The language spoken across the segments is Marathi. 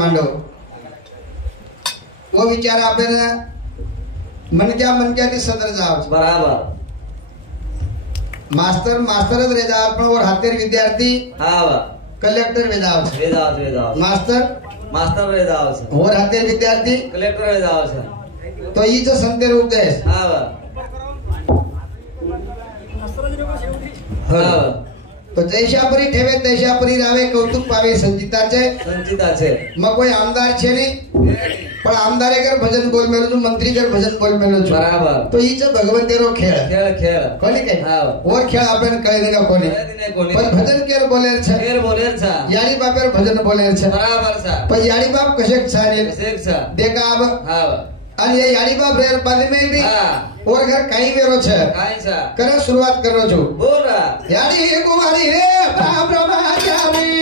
માંડો वो विचार आपे ने मन क्या थी सदर जाव बराबर मास्टर ज रेजा पण और हातेर विद्यार्थी हां कलेक्टर वेदाव मास्टर वेदाव और हातेर विद्यार्थी कलेक्टर वेदाव तो ई जो संते रूप दे हां तो जैशापरी ठेवे तैशापरी रावे कौतुक पावे संचिता छे मग कोई आमदार छे नहीं पण आमदारे कर भजन बोल मेलो छु मंत्री कर भजन बोल मेलो छु बराबर तो ई जो भगवंतेरो खेळ कोणी काय हां और खेळ आपण कळे देगा कोणी पण भजन केर बोलेर छे याडी बापेर भजन बोलेर छे बराबर सा पण याडी बाप कशेक छा रे देखा अब हां અને ये याडी बाप रेर पादी में भी और घर काई वेरो छे काई सा करे शुरुआत करो छु बोल याडी कुमारी रे बाप ब्रह्मचारी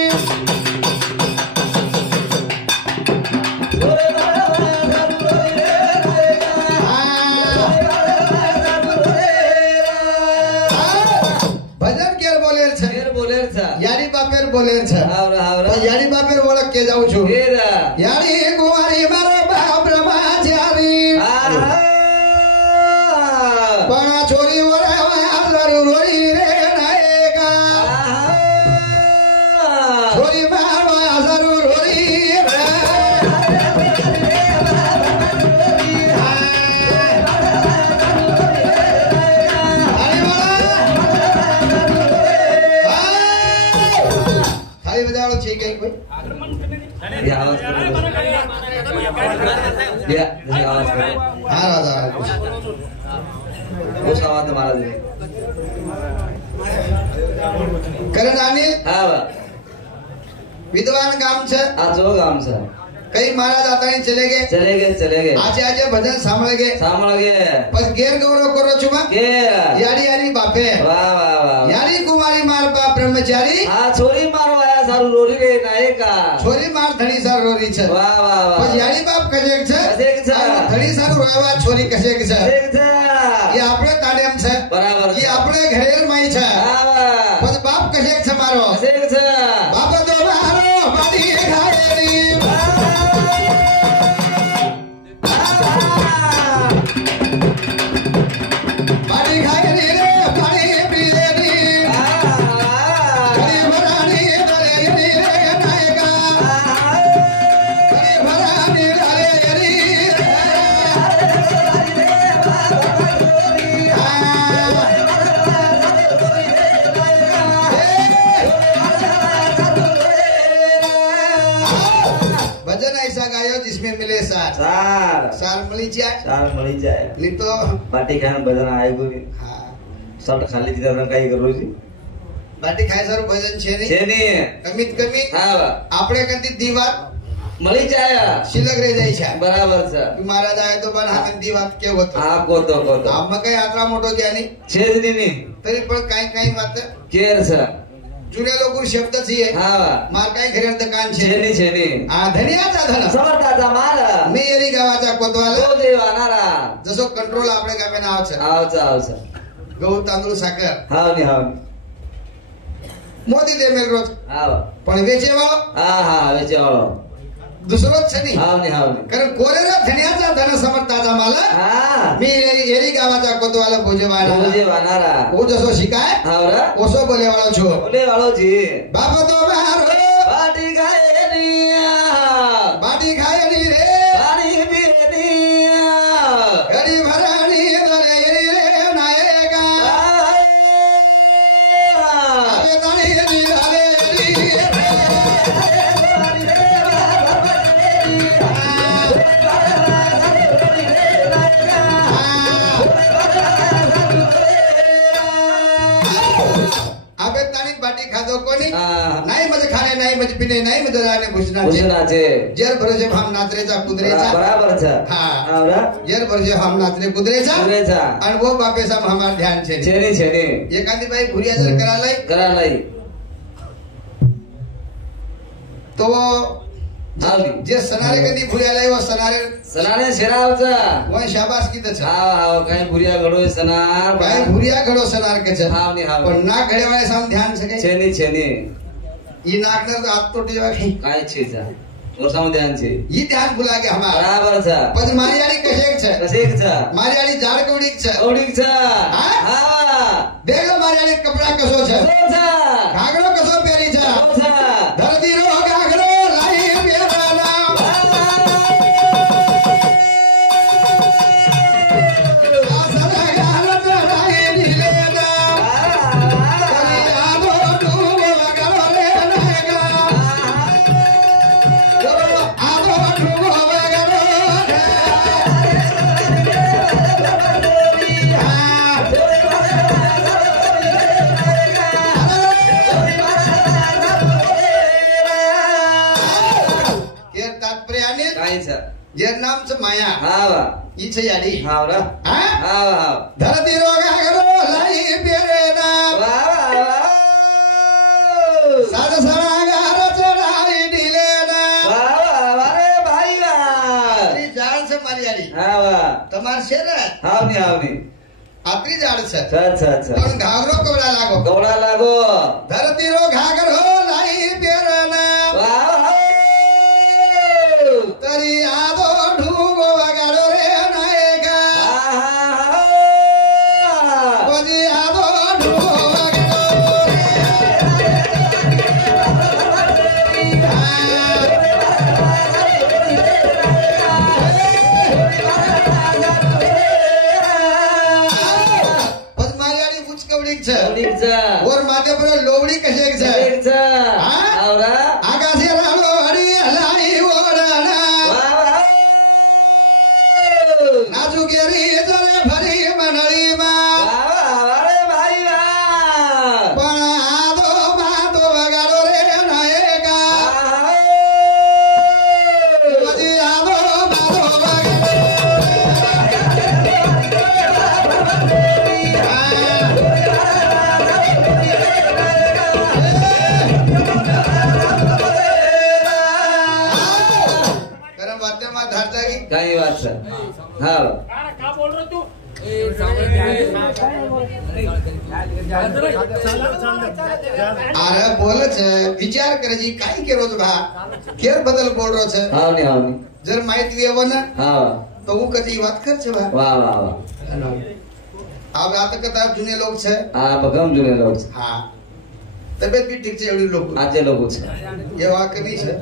भजन केर बोलेर छे याडी बापेर बोलेर छे हावरा याडी बापेर ओळख के जाऊ छु याडी कुमारी मारो बाप ब्रह्मचारी पण छोरी वरे वाजरू रोरी रे नायका छोरी मारो वाजरू रोरी रे खाली बजावो छे कई कोई ये आवाज करो हां राजा वो आवाज हमारा दे करण अनिल हां विद्वान गाम छे आ जो गाम से कई महाराज आता ही चले गए आजे भजन सांभळ गए पर गेर गौरव करो छु मा यारी बापे वाह वाह वाह यारी कुमारी मार बाप ब्रह्मचारी हां छोरी मारो आया सारू रोरी रे नायका छोरी मार धणी सार रोरी छे वाह वाह वाह पर यारी बाप कशेक छे धणी सार रोवा छोरी कशेक छे ये आपणे ताडेम छे बराबर ये आपणे घरेल माई छे हां पर बाप कशेक छे मारो कशेक छे बाप तो मारो बाडी खाएली बाडी खाएली रे बाडी पीलेली गरी भरानी भरेली रे नायका गरी भरानी भरेली भजन ऐसा गायो जिसमें मिले सार मिली जाए नहीं तो बाटी खाने भजन आएगो नहीं हाँ सब खाली जिधर ना कहीं करो जी बाटी खाए सारू भजन छे नहीं कमीत कमी हाँ આપણે કદી દીવાત મળી જાય શિલક રહી જાય છે બરાબર છે મહારાજ આય તો પણ હામે દીવાત કેવો હતો હા કોતો આમાં કઈ આટલા મોટો જ્ઞાની છે જ નહીં તરી પણ કાઈ વાત કેર છે જુને લોકો શબ્દ છે હા માર કાઈ ઘરે દુકાન છે છે આ ધન્યાचा ધન समर्थाचा माल मी एरी गावाचा कोतवाल तो देवानारा जसो कंट्रोल આપણે ગામે ના આવશે ગૌ તાંદૂળ સાકર हाव ની हाव મોદી દે મેલ રોજ हाव પણ વેચે વાળો हा वेचे वाळो दुसरो છે નહીં हाव ની कारण कोरेरा धन्याचा धन समर्थाचा माल हा मी एरी गावाचा कोतवाल भोजेवानारा ओ जसो शिकाय हावरा ओसो बोले वाळो છો बोले वाळो जी बाप तो मारो बाटी खाएली रे पानी पीनी गरी भरानी भरेली रे नायका अबे तानी भरेली अबे तानी बाटी खादो कोणी नाही म्हणजे खाणे नाही म्हणजे पिणे नाही म्हणजे राणे भूषणाचे जर भरजे भाम नाचरेचा कुदरेचा बराबर છે हां આવરા जर भरजे भाम नाचरे कुदरेचा आणि वो बापे साम हमार ध्यान छे छेने एखादी बाई भुरिया जर करालाई तो जे सनारे कधी भुरियाला वो सनारे शेरावचा वो शाबासकी त छा हाव काही भुरिया घडो सनार काही भुरिया घडो सनार के छा हाव नि हाव पण ना घडेवाळे साम ध्यान छे छेने ई नाकनर आत तोटी वाकी काय छे जा ઓસામાં ધ્યાન છે ઈ ધ્યાન ભૂલા ગયા હમારા બરાબર છે પછી મારીવાડી કશેક છે કશેક છે મારીવાડી ઝાડ કવડીક છે ઓડીક છે હા? હા દેખલો મારીવાડી કપડા કશો છે ઘાઘરો કશો પહેરી છે ધરતી રો ઘાઘરો લાઈ પહેરાના આસરા ગાલ ચડાઈ નીલેના કલી આબો ડૂબો વગાડો રે નાયકા આબો ડૂબો વગાડો કે તાત્પર્ય આને કાઈ છે જે નામ છે માયા હા વા ઈ છે યાડી હા રા હા હા વા ધરતી રો ઘાઘરો લાઈ પહેરેના વાહ સાદ સળાગાર ચડાઈ નીલેના વાહ રે ભાઈ વાહ આત્રી ઝાડ છે મારી યાડી હા વા તમાર છે ને આવની આત્રી ઝાડ છે અચ્છા પણ ઘાઘરો કવડા લાગો ગોળા લાગો ધરતી રો ઘાઘરો લાઈ પહેરેના વાહ તરી આદો ઢૂગો વગાડો રે નાયકા પછી આદો ઢૂગો વગાડો પછી મારી ઉચકવડી છે ઓર માથે પર લોવડી કશેક છે આકાશે રાડો હરી હલાઈ ઓડાના નાજુ કેરી તને ફરી મંડળીમાં પણ આદો માતો વગાડો રે નાયકા પછી આદો માતો વગાડો કરમ વાદ્યમાં ધારદારી કઈ વાત છે હા અરે બોલે છે વિચાર કરે છે કાઈ કેરો છો ભા કેર બદલ બોલ રહ્યો છે આવની જર માહિતી એવો ને હા તો હું કદી વાત કર છે ભા વાહ હવે આ તો કદાચ જૂને લોક છે આ બગમ જુને લોક છે હા તબિયત બી ઠીક છે એવડી લોકો આજે લોકો છે એવા કમી છે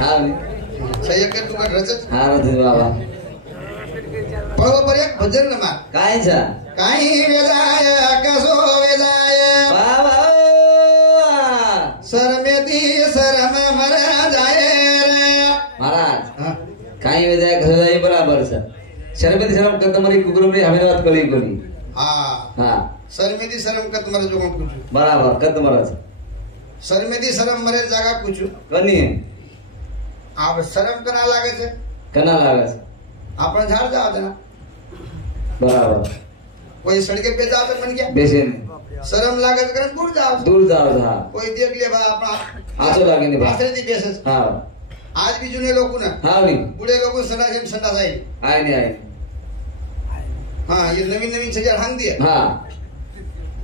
આવની સહી કે તું કર રચત હા રજી બાબા પડવો પર એક ભજન માં કાઈ છે કાઈ વેદાય કસો વેદાય વાહ શરમેથી શરમ મર જાય રે મહારાજ હા કાઈ વેદાય કસાય બરાબર છે શરમેથી શરમ કર તમારી કુકરમની અમે વાત કરી કોની હા હા શરમેથી શરમ કર તમારે જો કોણ પૂછું બરાબર કદ મરા છે શરમેથી શરમ મરે જાગા પૂછું કની આ શરમ કના લાગે છે કના લાગે છે આપણે ઝાડ જાવ છે બરાબર કોઈ સડકે पे जाओ तो मन क्या બેસે शर्म लागे तो करे दूर जाओ દૂર જાવ હા कोई देख ले बा अपना આસો લાગે ની पासरे दी बेसे હા आज भी जूने लोग ना હા ની बूढ़े लोगों संडा जेम संडा जाए આય ની આય हाँ ये नवीन नवीन सजा हांग दिए હા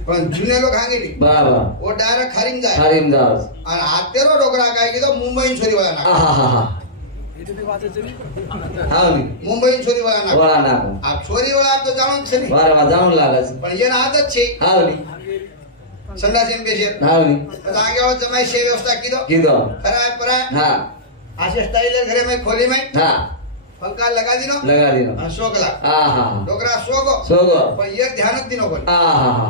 पर जूने लोग हांगे नहीं બરાબર वो डायरेक्ट खारिम जाए હારીમ જાવ और हाथेरो डोकरा का कि तो मुंबई छोरी वाला ना આહા હા ની मुंबई छोरी वाला ना વળા નાખો आप छोरी वाला आप तो जानो छे नहीं વારમાં જાવું લાગે છે पर ये ना आदत छे હા ની संडा जेम बेसे હા ની तो आगे वो जमाई से व्यवस्था की दो કીધો खरा परा હા आशे स्टाइल घरे में खोली में હા पंखा लगा दिनो લગા દીનો शोकला આહા डोकरा सोगो સોગો पण ये ध्यान दिनो कोण આહા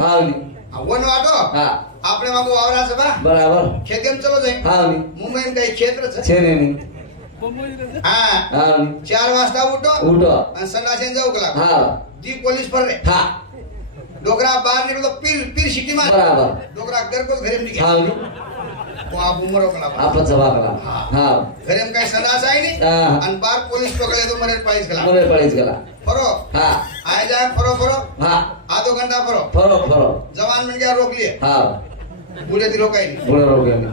હા ની वन वाटो હા આપણે માગો આવરા છે બા બરાબર ખેતમ ચલો જઈ હા ની મુંબઈ માં કઈ ક્ષેત્ર છે છે ને ની હા હા ની 4 વાગતા ઉઠો ઉઠો અને સંડાસે જાવ કલાક હા જી પોલીસ પર રે હા ડોકરા બહાર નીકળો પીર પીર સિટી માં બરાબર ડોકરા ઘર को घरे में હા ની તો આ ઉમરો કલા આપણ જવા કલા હા ઘરે में કઈ સંડાસ આઈ ની હા અને બાર પોલીસ પકડે તો મરે 45 કલાક મને પડી જ ગલા ફરો હા આય જાય ફરો ફરો હા आधो घंटा फरो ફરો ફરો जवान मिल गया रोक लिए હા बूढ़े थी रोकाई नहीं બોલો રોગ્યો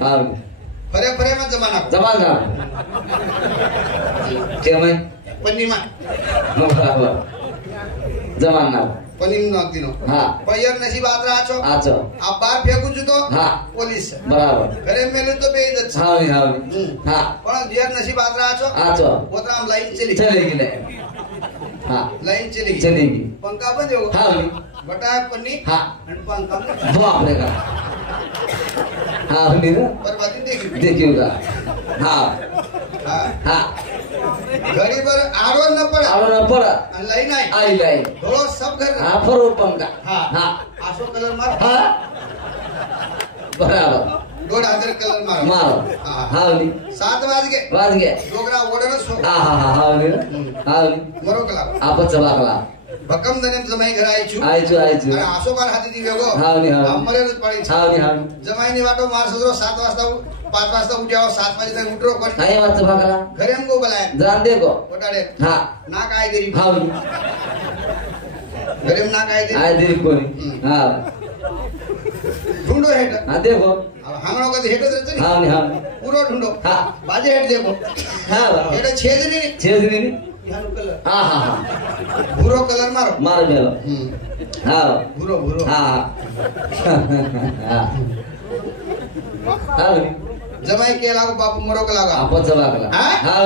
હા फरे फरे में जमाना જમા જા કેમ पन्नी में બરાબર જમા ના પનીમ નાખતી નો હા પૈયર નસીબ આતરા આછો આચો આ બાર ફેંકું છું તો હા પોલીસ છે બરાબર ઘરે મેલું તો બે જ છે હા હા હા પણ જેર નસીબ આતરા આછો આચો પોતા આમ લાઈન ચલી ચલી ગઈ ને હા લાઈન ચલી ચલી ગઈ પંખા બંધ એવો હા બટાય પન્ની હા અને પંખા बाप रे का हाँ मीरा બરબાદી देखिएगा हाँ હા हाँ ઘડી પર આરો ન પડે और न पड़ा અને લઈ નાય आई लाई થોડો સબ ઘર हाँ फरो पंखा હા हाँ આસો કલર માર हाँ बराबर 1,500 કલર માર मारो हाँ। हाँ ली 7 વાગે बाज गया ડોગરા ઓડનો સો हाँ हाँ हाँ हाँ ली हाँ ली મરો કલા आप चबा कला ભકમ દને જમાઈ ઘર આવી છું आई जो અને આસો બાર હાથી દી વેગો हाँ ली हाँ અમરે જ પડી છે हाँ જમાઈની વાટો માર સદરો 7 વાગતા 5 વાગતા ઉઠ્યાઓ 7 વાગે તક ઉઠરો કરી हाँ बात चबा कला ઘરે એમ કો બોલાય जान देखो ઓટાડે हाँ ના કાઈ દેરી हाँ ઘરે એમ ના કાઈ દેરી आई देखो कोनी हाँ ઢૂંઢો હેઠ हाँ देखो હાંગણો કદી હેઠ જ છે हाँ हाँ પૂરો ઢૂંઢો हाँ બાજે હેઠ દેખો हाँ હેઠ છેદરી छेद नहीं યાનું કલર हाँ हाँ हाँ ભૂરો કલર મારો मार मेलो हाँ ભૂરો ભૂરો हाँ हाँ हाँ જમાઈ કે લાગો બાપુ મરો કે લાગો आप चबा कला हाँ? हाँ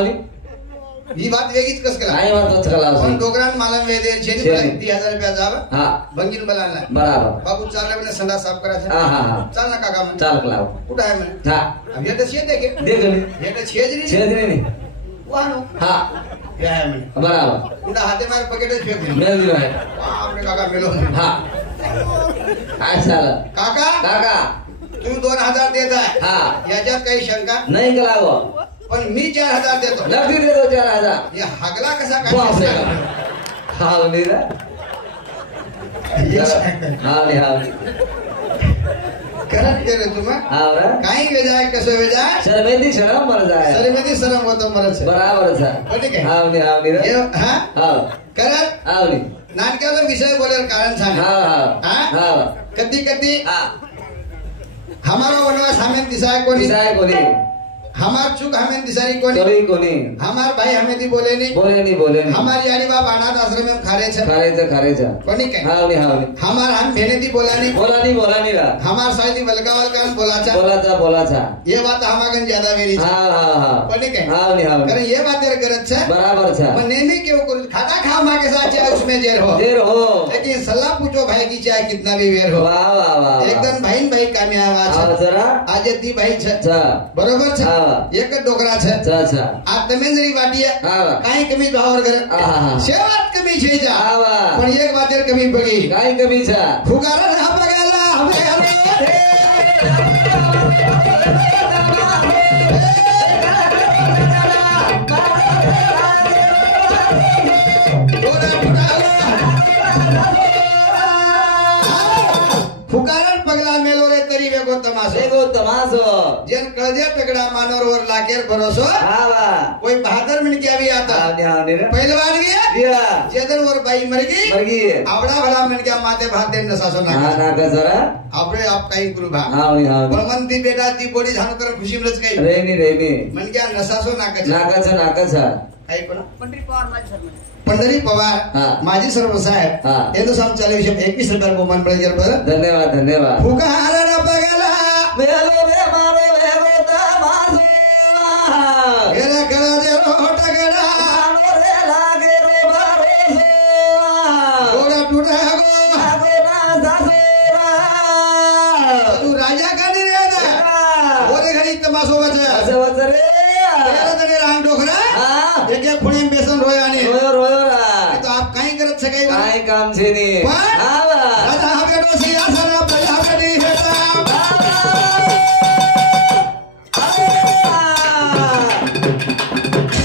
ઈ વાત વેગી જ કસ કલા आई बात तो कला પણ ડોગરાન માલમ વેદે છે ને છે. 30000 રૂપિયા જાવ हाँ ભંગીન બલાના बराबर બાપુ ચાલે મને સંડા સાફ કરા છે हाँ हाँ हाँ ચાલ ના કાકા મને चाल कला ઉઠાય મને हाँ अब ये तो छेद देखे देख ली ये तो छेद नहीं छेद नहीं वानो हाँ क्या है मैंने बराबर उड़ा हाथे मार पकड़े फेंक दिया मेल जो है आपने काका मिलो हाँ अच्छा काका काका तू 2000 देता है हाँ याच्यात काही शंका नहीं कला वो पण मी 4000 देतो नकदी दे दो 4000 ये हगला कसा बाप रे काय हाँ मेरा हाँ नहीं हाँ करत करे तुम्हा हाँ बरा काही वेजाय कसं वेजाय शर्मेंदी शर्म मर जाए सरे मध्ये सरम होतो मरत से बराबर था ठीक है हाँ नहीं हाँ मेरा ये हां हाँ करत हाँ नहीं नाटकावर विषय बोलेर कारण सांग हाँ हाँ हाँ? हाँ कधी कधी हाँ हमारा वनवास हमें दिसाय कोणी किसाए को नहीं हमार चूक हमें दिसारी कोणी कभी को नहीं हमार भाई हमें दी बोले नहीं बोले नहीं हमारी यारी बाप अनाथ आश्रम में खारे छे खारे जा कोणी काय हाँ नहीं हमार हम भेने दी बोला नहीं बोला नहीं रहा हमार साइडी वलगावल कान बोला छा बोला था ये बात हमागन ज्यादा वेरी छे हाँ हाँ हाँ कोणी काय हाँ नहीं कारण ये बात तेरे करत छे बराबर था पण नेहमी क्यों करू खाना खा मां के साथ चाहे उसमें जेर हो देर हो लेकिन सलाह पूछो भाई की चाहे कितना भी वेर हो वाह वाह वाह एकदम भाई भाई कामी आवा हाँ छे जरा आज दी भाई छे अच्छा बरोबर छे हाँ एक ज डोकरा छे अच्छा अच्छा आ तमे जरी वाटिया हाँ काई कमी भावर करे हाँ हाँ शेवट कमी छे जा हाँ वाह पण एक बातेर कमी पगी काय कमी था फुगारा ना पगाला हमे हमे फुगारण पगला मेलो रे तरी वेगो तमाशो देखो तमाशो जेन कळदे टकड़ा मानोर वर लाकेर भरोसो हाँ वाह कोई बहादुर मिनट क्या भी आता हाँ नहीं पहलवान गया दिया जेदन वर बाई मर गई मरगी आवडा भला मन क्या माते भाते नसासो ना हाँ ना का जरा आपरे आप काही करू भा हाँ नहीं पण मन ती बेटा ती बोडी झाणू कर खुशी मिळच काही रेनी मन क्या नसासो नाका नाकाचा काही पण पंढरी पवार हाँ. माजी सर्व साहेब हाँ. हिंदुस्तान टेलिव्हिजन 21 रुपये मोबाईल बळजर बर धन्यवाद फुगारा ना पगला मेलो रे मारो वेगो तमाशो गेला कळा जे टकड़ा मारो रे लागे रे भरोसो गोरा टूटा गो आगो ना सासुरा तू राजा काढी रे ना ओरे घरी तमाशो वच असं रे गेला तने राम डोखरा हाँ एक खुणे बेसन रोय आणि रोयो रा तो आप काही करत सकाळी काय काम छे नी पण? हाँ वाह राजा हा बेटो सिंहासन प्रजा बेटी हेता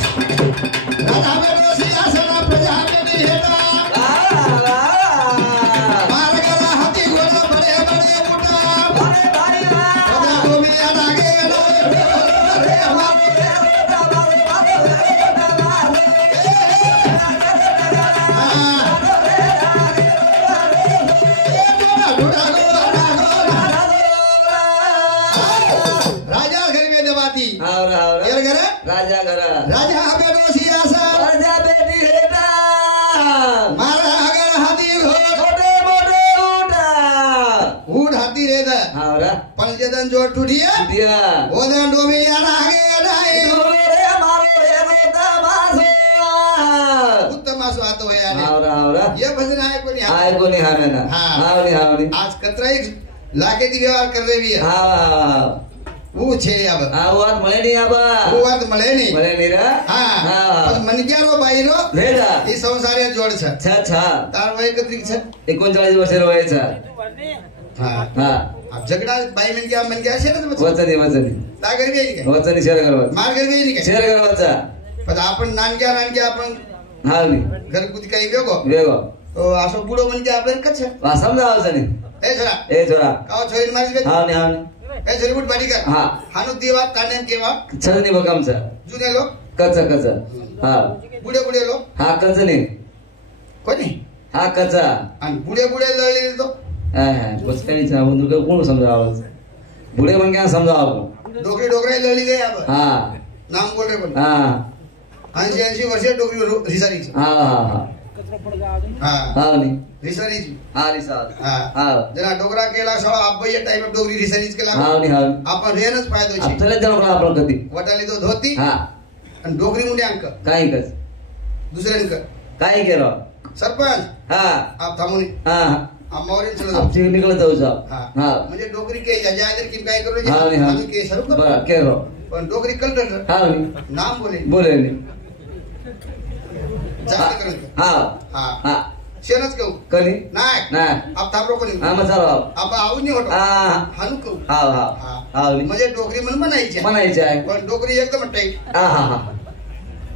राजा बेटो सिंहासन प्रजा बेटी हेता मार्गला हाती घोडा बडे बडे मोठा प्रजा गोमिया लागे रे हमारो राजा घरी में देवाती येर घर राजा घरा राजा हा बेटो सिंहासन राजा बेटी हेटा मारा अगर हाती घोडा जदन जोड़ टूटिया दिया ओदन डोबे यार आगे अडाई रे मारो रे तमासो उत्तम आसो आतो है यार आवरा ये भजन आए को नहीं हावे ना हावनी आज कतराई लाके दी व्यवहार कर रही है हाँ वो छे अब वो बात મળે નહીં આબા वो बात મળે नहीं રા हाँ मन क्या रो भाई रो રેગા ये संसारे जोड़ छे छा तार वय कतरी छे 39 વર્ષે રહે છે हाँ હા अब झगड़ा भाई मन क्या छे ना વચની ता करबी नहीं વચની શેર કરવા मार करबी नहीं શેર કરવા છે पर अपन नान क्या अपन હાવની घर कुछ कहीं वेगो વેગો तो आसो बूढ़ो मन क्या अपन कछ વા સમજાવ છે ની ए छोरा છોરા काओ छोरी मारी बे હાવની ए छोरी बुट बाड़ी कर हाँ हानु देवा ताने केवा છની બકમ છે जुने लोग કચ હા बूढ़े लोग હા કચની कोनी હા કચા अन बूढ़े लड़ी तो હા બસ કઈ છે હું તો કોણ સમજાવ છે બુડે મને ક્યાં સમજાવ डोकरे लड़ी गए अब હા नाम बोल रहे कोनी હા 80 वर्ष डोकरी रिसारी હા હા હા हाँ હાવની रिसारी હા 리સાદ हाँ હા जना डोकरा केला साला आप ये टाइम ऑफ डोकरी रिसारी के ला હાવની आपण रेनच फायदो अब छे तले जाऊ का आपण कधी वटाली तो धोती हा आणि डोकरी मुंडे अंक काय कस दुसरे अंक काय केलो सरपंच हा आप थांबून हा आप मावरी चलो आपची निकळ जाऊ जा हा हा म्हणजे डोकरी के जायदर किम काय करू हावनी हा आम्ही के सरू बरं केलो पण डोकरी कल्टर हावनी नाम बोले बोले नी जास्त करत हा हा हा शेनच कहू कली नाही ना आप थांबलो कोणी हा मग चालू आप आऊन नाही होतो हा हानू कहू हा हा हावनी म्हणजे डोकरी म्हणून म्हणायची म्हणायचे आहे पण डोकरी एकदम टाईट हा हा हा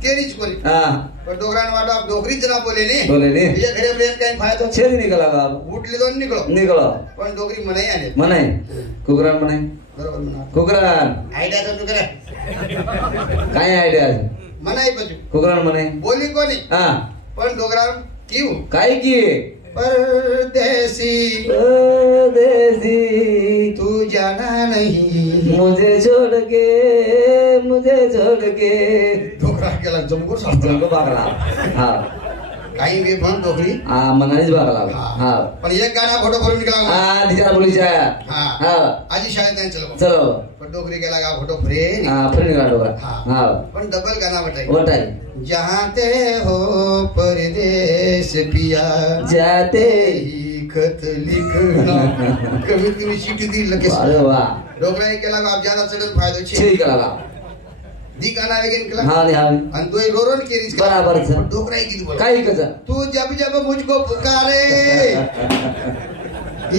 तेरीच कोणी हा पण डोकराने वाटो आप डोकरीच ना बोले नी बोले नी ये घडे प्लेन काय फायदा छेदी निकला का उठले दोन निघलो निकळो पण डोकरी म्हणाई आले म्हणाय कुकरान म्हणाय बरोबर म्हणा कुकरान आयडिया तर तू करा काय आयडिया म्हणाई बाजू कुकरान म्हणाय बोली कोणी हा पण डोकरान क्यों काय की परदेसी परदेसी तू जाना नहीं मुझे छोड़ के डोकरा केला जमगुर सांगतो जंग बागला हा काही बी पण डोकरी हा मनानेच बागला हा पण एक गाणा फोटो करून निघाला हा तिच्या बोलीच्या हा हा आजी शाळेत नाही चलो चलो पण डोकरी केला का फोटो फ्रे हा फ्रेंड गाडोगा हा पण डबल गाणा बटाई वटाई जहाँ ते हो परदेश पिया जाते ही खत लिखना कमीत कमी शिटी दी लगेच अरे वा डोकराने केला का अपजाना चढन फायदो छे ठीक आहे दी गाणा वेगेन केला हा हा आणि तो रोरण केरीस बराबर आहे. डोकराई किती बोल काय कसा तू जब जब मुझको पुकारे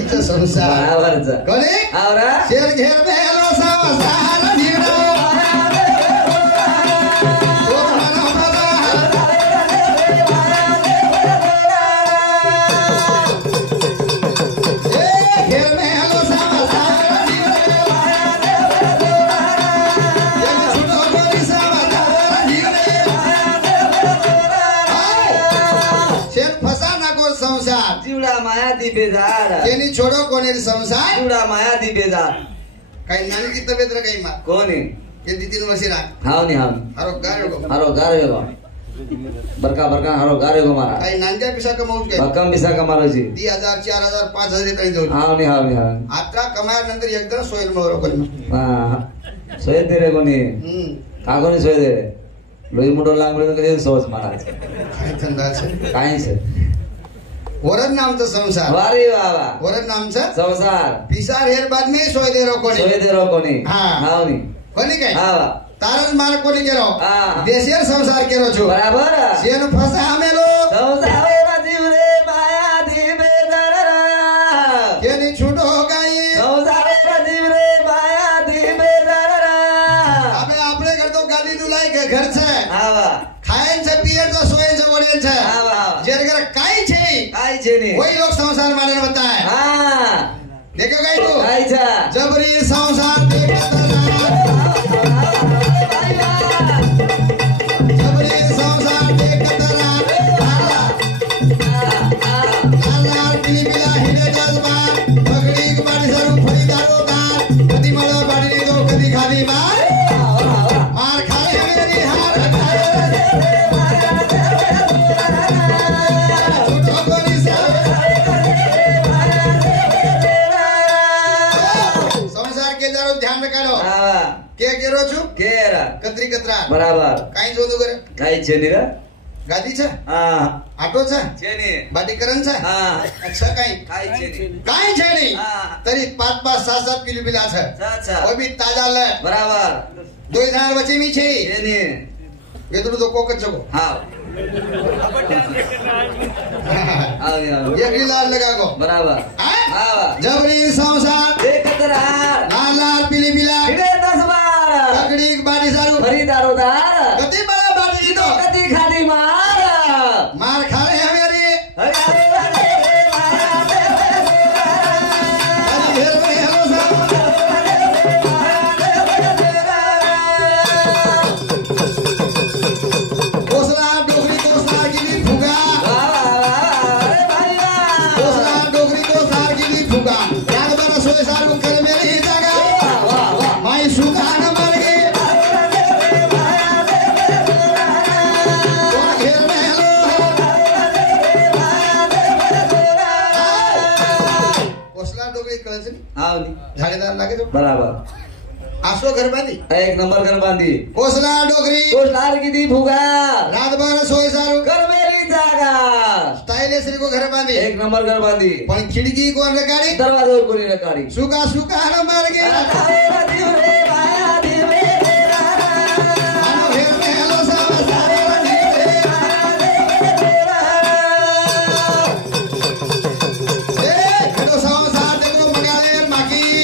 इथं संसार बराबरचा कोणी आवरा शेर घेर मेलो संसार ढिगडो चिवडा माया दी बेजार तेनी छोडो कोणी संसार चिवडा माया दी बेजार काही नानी की तब्येत रे काही मा कोणी ये 3 वर्ष ना हावनी हारो गारो हारो गारे गो बरका हारो गारे गो मारा काही नांद्या पिसा कमावूच काय भक्कम बिसा कमारोची 3000 4000 5000 येताय जाऊ हावनी आता कमायानंतर एकदा सोयल मोर कोणी हा सोय दे रे कोणी कागोनी सोय दे लोई मुडो लागले कधी सोच मारा काय धंदाच काय से वरद नामचा संसार वारे बाबा वरद नामचा संसार पिसार हेर बाद में सोय दे रो कोणी सोय दे रो कोणी हा. हावनी कोणी काय हा तारण मार कोणी केलो हा. देशेर संसार केलो छो बराबर शेन फसा मेलो संसारेला जीव रे माया दी बेदरा केनी छुटो गाई संसारेला जीव रे माया दी बेदरा अबे आपले घर तो गाली दुलाई के घर छे आवा खायन छे पियन छे सोयन छे वडेन छे आवा जेर घर काई छे काय छे ने वही लोग संसार माने बताए हा देखो गाई तू काय छा जबरी संसार देखत जबरी संसार देखत लाल बिला हिरे जजमान पगड़ी की बाड़ी सरू फड़ी दारो दार कदी मला बाड़ी ने दो कदी खाली मार खाए मेरी हार खाए छुटो कोनी से संसार के કે જારો ધ્યાન રખાડો હા કે કેરો છું કેરા કતરી કતરા બરાબર કાઈ જોતું કરે કાઈ છે ની રે ગાદી છે હા આટો છે ની બાટી કરન છે હા અચ્છા કાઈ કાઈ છે ની કાઈ છે નહીં હા તરી 5 5 7 7 કિલો બિલા છે સાચા ઓય બી તાજા લે બરાબર દો હજાર વચ્ચે મી છે ની વેતરું તો કોક જ છો હા આવી આવી એક લાલ લગાગો બરાબર હા હા જબરી સંસાર એકતરાર લાલ લાલ પીલી પીલા હિડે 10 બાર પકડી બાટી સારું ફરી દારોદાર કતી બળા બાટી તો કદી ખાધી માર માર ખાલે હવે રે હરે હરે મારા ઘેર મે હેલો સાહેબ કોસલા ડોગરી કોસલા ગીની ફુગા કોસલા ડોગરી કોસલા ગીની ફુગા યાદ બરા સોય સારું કરે મેરી જાગા માઈ સુખા ન મરગે ઘેર મે હેલો કોસલા ડોગરી કળે છે આવની ઝાડેદાર લાગે તો બરાબર આસો ઘર બાંધી એક નંબર ઘર બાંધી કોસલા ડોગરી કોસ લાર કીધી ભૂગા રાત ભર સોય સારું ઘર મેરી જાગા સ્ટાઇલિશ રી કો ઘર બાંધી એક નંબર ઘર બાંધી પણ ખિડકી કોણ લગાડી દરવાજો કોની રકાડી સુકા સુકા ન માર્ગે આનો ઘેર મે હેલો સાવા સારે દીવે એ ખડો સાવા સાર દેવો મગાલેર માકી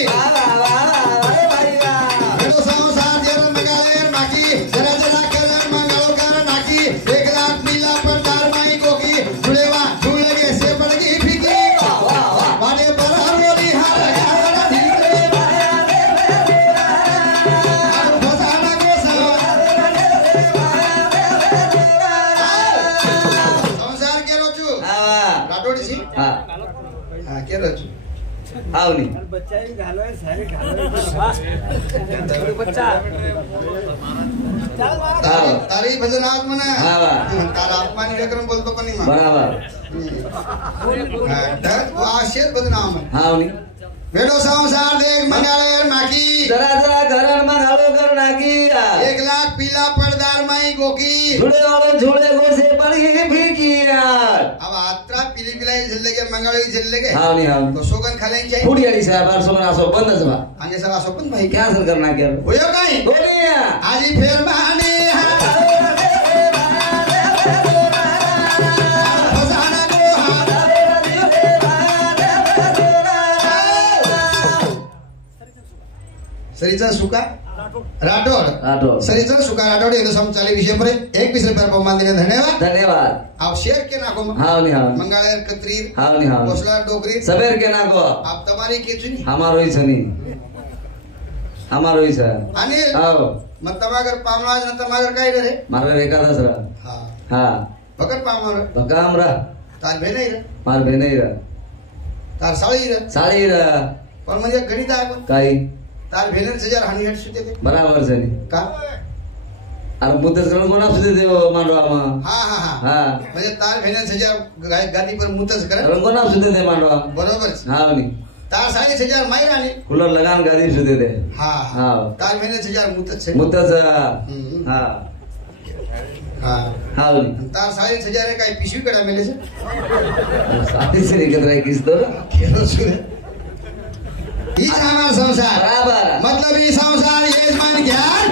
ખડો સાવા સાર દેવો મગાલેર માકી જરા જરા કલર મંગાલો કર નાકી 1 લાખ પીલા પર તાર માઈ કોકી ઝુલેવા ઝુલ લગે સે પડગી ફીકી વાડે બરારો ની હાર ગાડા ધીરે ફસાણા કો સંસાર કેરો છું હા રાઠોડી છી હા હા કેરો છું આવની તારી ભજન આવ મને હા તારા આત્માની વ્યાકરણ બોલતો પણ નહીં બરાબર હા ડર આ શેર ભજન આવ મને આવની વેડો સંસાર દેખ મંગાળે માખી જરા જરા ઘરમાં ગાળો કર નાખી 1 લાખ પીલા પડદાર માઈ ગોકી ઝુડે વાળો ઝુડે ગોસે પડી ફીકી યાર अब आत्रा पीली पिलाई झल्ले के मंगाळी झल्ले के આવની આવ तो सोगन खाले चाहिए ફૂડિયાળી સાહેબ 800 બંધ છે आगे सब सोपन भाई क्या કેન્સલ કર નાખ્યા होयो काई બોલિયા आजी फेर माने फसाना को सरीचा सुका राठोड રાઠોડ सरीचा सुका राठोड एकदम समचाली विषय पर 21 रुपया प्रमाण देने धन्यवाद ધન્યવાદ आप शेयर के नाको આવની આવ मंगाळेर कत्रीर આવની આવ कोसला डोगरी સવેર કે નાખો आप तुम्हारी के चुनी અમારો ઈ છે ની અમારો ઈ છે अनिल આવ मग तमागर पामलाज न तमागर काय रे મારે એકાદશ રા हा હા भगत पामर બકામ રા तार भेनई रे માર બેને રા तार साळी रे સારી રા पण म्हणजे गणित आहे पण કાઈ तार भेनर सजार हानी हेड सुते ते બરાબર છે ની का અરે મુદ્દત કણ કોના સુધી દેવો માંડવામાં हा हा हा હા म्हणजे तार भेनर सजार गादी पर मुतस करे રંગોના સુધી દે માંડવા बरोबर छे. આવની तार साळी सजार माई राणी કુલર લગાન ગાડી સુધી દે हा હા तार भेनर सजार मुतस छे. મુદ્દત હા हा આવની तार साळी सजार काय पिशवी कड़ा मेले छे સાથી છે ની કતરાય કિસ તો खेलो छे ई हमार संसार બરાબર मतलब ई संसार यजमान ज्ञान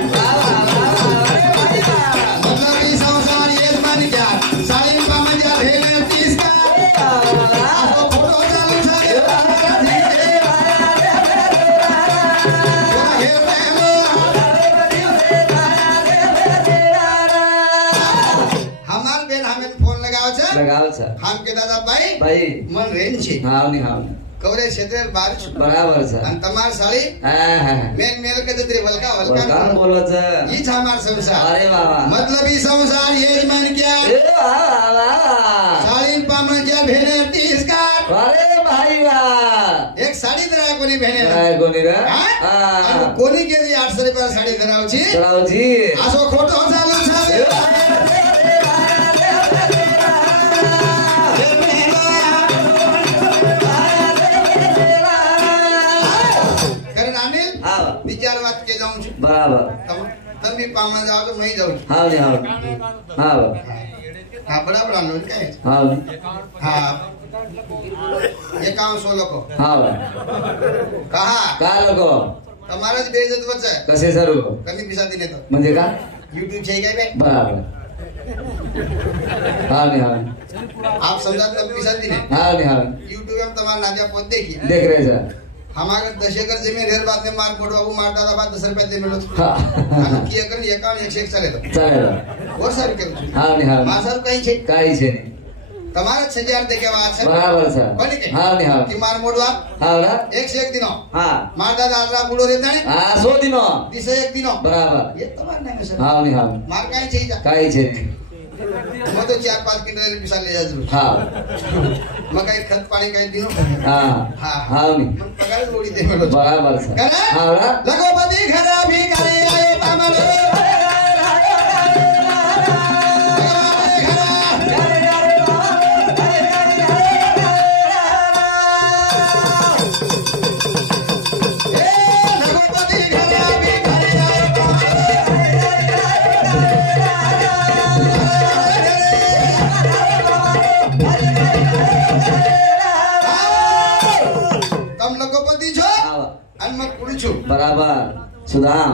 मतलब ई संसार यजमान ज्ञान साळी पामजा भेले 30 का आपको फोटो चालू छे हमार बेन हमें फोन लगाव छे લગાવ છે हम के दादा भाई ભાઈ मन रेन छे આવની આવની कवरे क्षेत्र बार छु બરાબર છે अन तमार साळी હા હા मेन मेल के दत्री वलका વલકામ वलका બોલો છે ई छ हमार संसार અરે વાહ વાહ मतलब ई संसार यजमान क्या એ વાહ વાહ વાહ साळी पामजा भेले 30 का અરે ભાઈ વાહ एक साडी धराय कोणी भेने काय कोणी रे हा हा आणि कोणी गेली 800 रुपया साडी धरावची ચલાવજી असो खोटो चालू छे कारण अनिल હા વિચાર વાત કે જાઉં છું બરાબર તમે પામા જાવ તો નહીં જાઉં છું હા ને હા હા હા બરાબર આનો કે હા હા 5100 લોકો હા કહા કા લોકો તમારા જ બેइज्जत વચ્ચે કસે સરું કમી પીસાતી ને તો म्हणजे का YouTube છે કે बराबर हाँ नहीं हाँ आप समझा तब पीसाती ने हाँ नहीं हाँ YouTube में तुम्हारा नादिया पोत देखी देख रहे सर हमारे 10 एकड़ जमीन रेल बाद में मार पोट बाबू मारता था बाद 10 रुपए दे मिलो हाँ की एकड़ 51 चले तो चालेल और सर के हाँ नहीं हाँ मासर कहीं છે काई છે નહીં તમારે 6000 દે કેવા છે बराबर सर કોની કે हाँ नहीं हाँ कि मार मोडवा हाँ ना एक से एक दिनो हाँ मार दादा आदरा बुडो रे दाणी हाँ 100 दिनों दिसे एक दिनो बराबर ये तुम्हारे नाम से हाँ नहीं हाँ मार कहीं છે जा काई છે નહીં मैं तो 4-5 क्विंटल पिसा ले जा जरूर हाँ मैं कहीं खत पानी कहीं दिनो हाँ हाँ हाँ नहीं मन पगार लोड़ी दे मिलो बराबर सर करे हाँ ना लगो बदी घरा भी करे आए पामलो बराबर सुदाम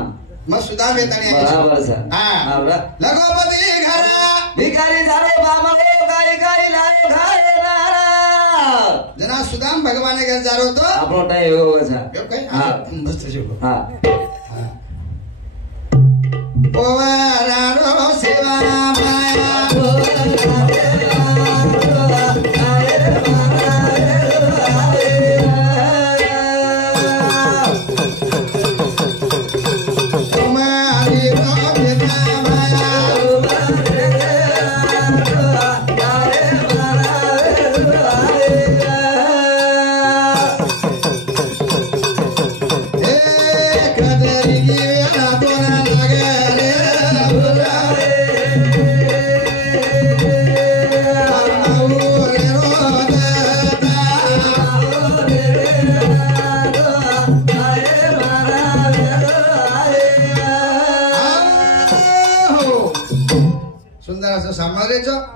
मैं सुदाम वेतानी बराबर सर हाँ आवड़ा लगोपति घरा भिखारी झाले बामळे गाई गाई लाए घाले नारा जना सुदाम भगवान के घर जारो तो આપણો ટાઈમ એવો હોય છે કેમ કઈ હા મસ્ત છે હા પોવારારો સેવા માયા સુંદર સાંભળે છો